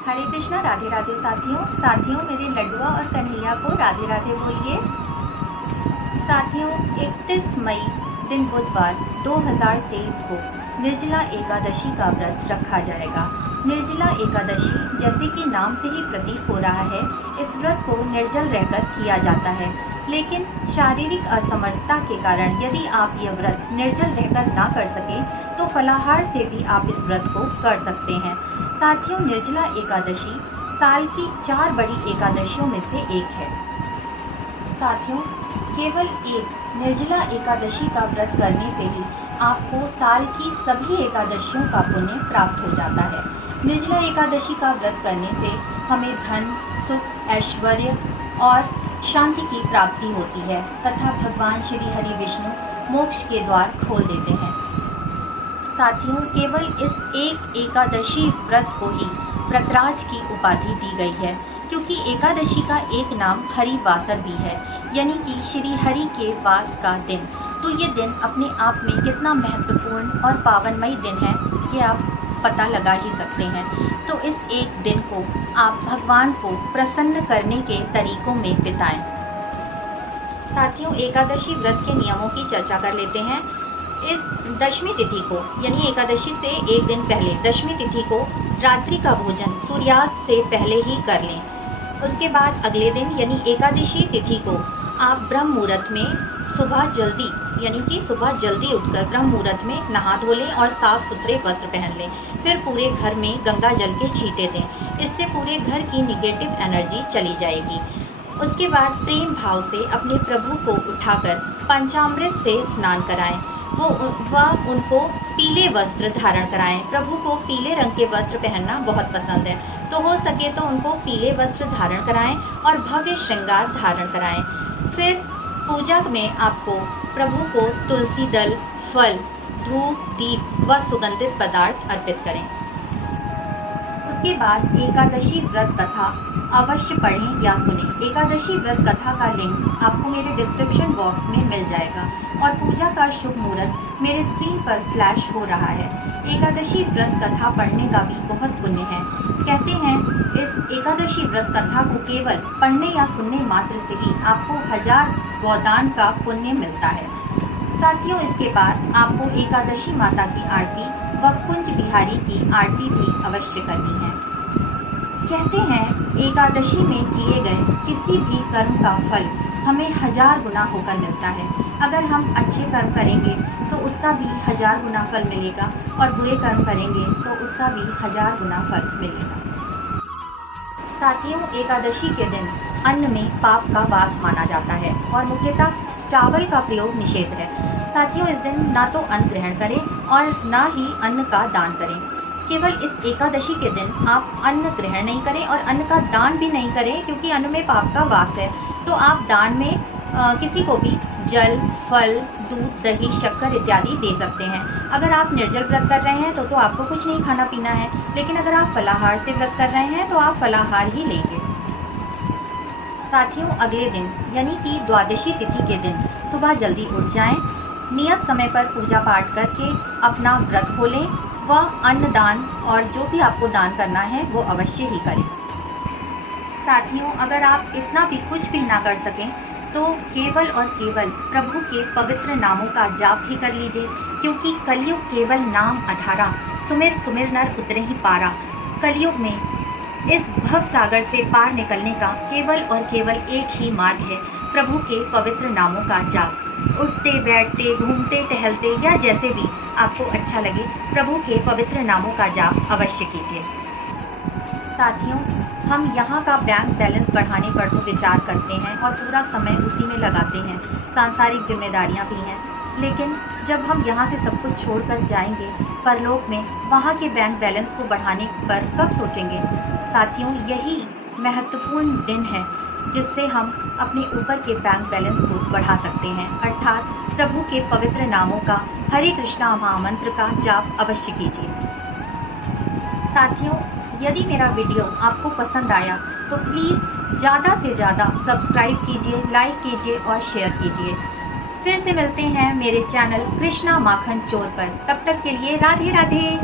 हरे कृष्णा, राधे राधे साथियों मेरे लड्डुआ और कन्हैया को राधे राधे बोलिए। साथियों 31 मई दिन बुधवार 2023 को निर्जला एकादशी का व्रत रखा जाएगा। निर्जला एकादशी जैसे कि नाम से ही प्रतीत हो रहा है, इस व्रत को निर्जल रहकर किया जाता है, लेकिन शारीरिक असमर्थता के कारण यदि आप यह व्रत निर्जल रहकर ना कर सके तो फलाहार से भी आप इस व्रत को कर सकते हैं। साथियों निर्जला एकादशी साल की 4 बड़ी एकादशियों में से एक है। साथियों केवल एक निर्जला एकादशी का व्रत करने से ही आपको साल की सभी एकादशियों का पुण्य प्राप्त हो जाता है। निर्जला एकादशी का व्रत करने से हमें धन, सुख, ऐश्वर्य और शांति की प्राप्ति होती है तथा भगवान श्री हरि विष्णु मोक्ष के द्वार खोल देते हैं। साथियों केवल इस एक एकादशी व्रत को ही प्रतराज की उपाधि दी गई है, क्योंकि एकादशी का एक नाम हरिवासर भी है, यानी कि श्री हरि के वास का दिन। तो ये दिन अपने आप में कितना महत्वपूर्ण और पावनमय दिन है, ये आप पता लगा ही सकते हैं। तो इस एक दिन को आप भगवान को प्रसन्न करने के तरीकों में बिताएं। साथियों एकादशी व्रत के नियमों की चर्चा कर लेते हैं। इस दशमी तिथि को यानी एकादशी से एक दिन पहले दशमी तिथि को रात्रि का भोजन सूर्यास्त से पहले ही कर लें। उसके बाद अगले दिन यानी एकादशी तिथि को आप ब्रह्म मुहूर्त में सुबह जल्दी उठकर ब्रह्म मुहूर्त में नहा धो लें और साफ सुथरे वस्त्र पहन लें। फिर पूरे घर में गंगा जल के छींटे दें, इससे पूरे घर की निगेटिव एनर्जी चली जाएगी। उसके बाद प्रेम भाव से अपने प्रभु को उठाकर पंचामृत से स्नान कराएं। उनको पीले वस्त्र धारण कराएं। प्रभु को पीले रंग के वस्त्र पहनना बहुत पसंद है, तो हो सके तो उनको पीले वस्त्र धारण कराएं और भव्य श्रृंगार धारण कराएं। फिर पूजा में आपको प्रभु को तुलसी दल, फल, धूप, दीप व सुगंधित पदार्थ अर्पित करें। उसके बाद एकादशी व्रत कथा अवश्य पढ़ें या सुनें। एकादशी व्रत कथा का लिंक आपको मेरे डिस्क्रिप्शन बॉक्स में मिल जाएगा और पूजा का शुभ मुहूर्त मेरे स्क्रीन पर फ्लैश हो रहा है। एकादशी व्रत कथा पढ़ने का भी बहुत पुण्य है। कहते हैं इस एकादशी व्रत कथा को केवल पढ़ने या सुनने मात्र से ही आपको 1000 गोदान का पुण्य मिलता है। साथियों इसके बाद आपको एकादशी माता की आरती व कुंज बिहारी की आरती भी अवश्य करनी है। कहते हैं एकादशी में किए गए किसी भी कर्म का फल हमें 1000 गुना होकर मिलता है। अगर हम अच्छे कर्म करेंगे तो उसका भी 1000 गुना फल मिलेगा और बुरे कर्म करेंगे तो उसका भी 1000 गुना फल मिलेगा। साथियों एकादशी के दिन अन्न में पाप का वास माना जाता है और मुख्यतः चावल का प्रयोग निषेध है। साथियों इस दिन ना तो अन्न ग्रहण करें और ना ही अन्न का दान करें। केवल इस एकादशी के दिन आप अन्न ग्रहण नहीं करें और अन्न का दान भी नहीं करें, क्योंकि अन्न में पाप का वास है। तो आप दान में किसी को भी जल, फल, दूध, दही, शक्कर इत्यादि दे सकते हैं। अगर आप निर्जल व्रत कर रहे हैं तो आपको कुछ नहीं खाना पीना है, लेकिन अगर आप फलाहार से व्रत कर रहे हैं तो आप फलाहार ही लेंगे। साथियों अगले दिन यानी कि द्वादशी तिथि के दिन सुबह जल्दी उठ जाएं, नियत समय पर पूजा पाठ करके अपना व्रत खोलें व अन्न दान और जो भी आपको दान करना है वो अवश्य ही करें। साथियों अगर आप इतना भी कुछ भी ना कर सकें तो केवल और केवल प्रभु के पवित्र नामों का जाप ही कर लीजिए, क्योंकि कलयुग केवल नाम अधारा, सुमिर सुमिर नर उतरे ही पारा। कलयुग में इस भव सागर से पार निकलने का केवल और केवल एक ही मार्ग है, प्रभु के पवित्र नामों का जाप। उठते बैठते घूमते टहलते या जैसे भी आपको अच्छा लगे प्रभु के पवित्र नामों का जाप अवश्य कीजिए। साथियों हम यहाँ का बैंक बैलेंस बढ़ाने पर तो विचार करते हैं और पूरा समय उसी में लगाते हैं, सांसारिक जिम्मेदारियाँ भी हैं, लेकिन जब हम यहाँ से सब कुछ छोड़कर जाएंगे परलोक में, वहाँ के बैंक बैलेंस को बढ़ाने पर कब सोचेंगे। साथियों यही महत्वपूर्ण दिन है जिससे हम अपने ऊपर के बैंक बैलेंस को बढ़ा सकते हैं, अर्थात प्रभु के पवित्र नामों का, हरे कृष्णा महामंत्र का जाप अवश्य कीजिए। साथियों यदि मेरा वीडियो आपको पसंद आया तो प्लीज़ ज़्यादा से ज़्यादा सब्सक्राइब कीजिए, लाइक कीजिए और शेयर कीजिए। फिर से मिलते हैं मेरे चैनल कृष्णा माखन चोर पर। तब तक के लिए राधे राधे।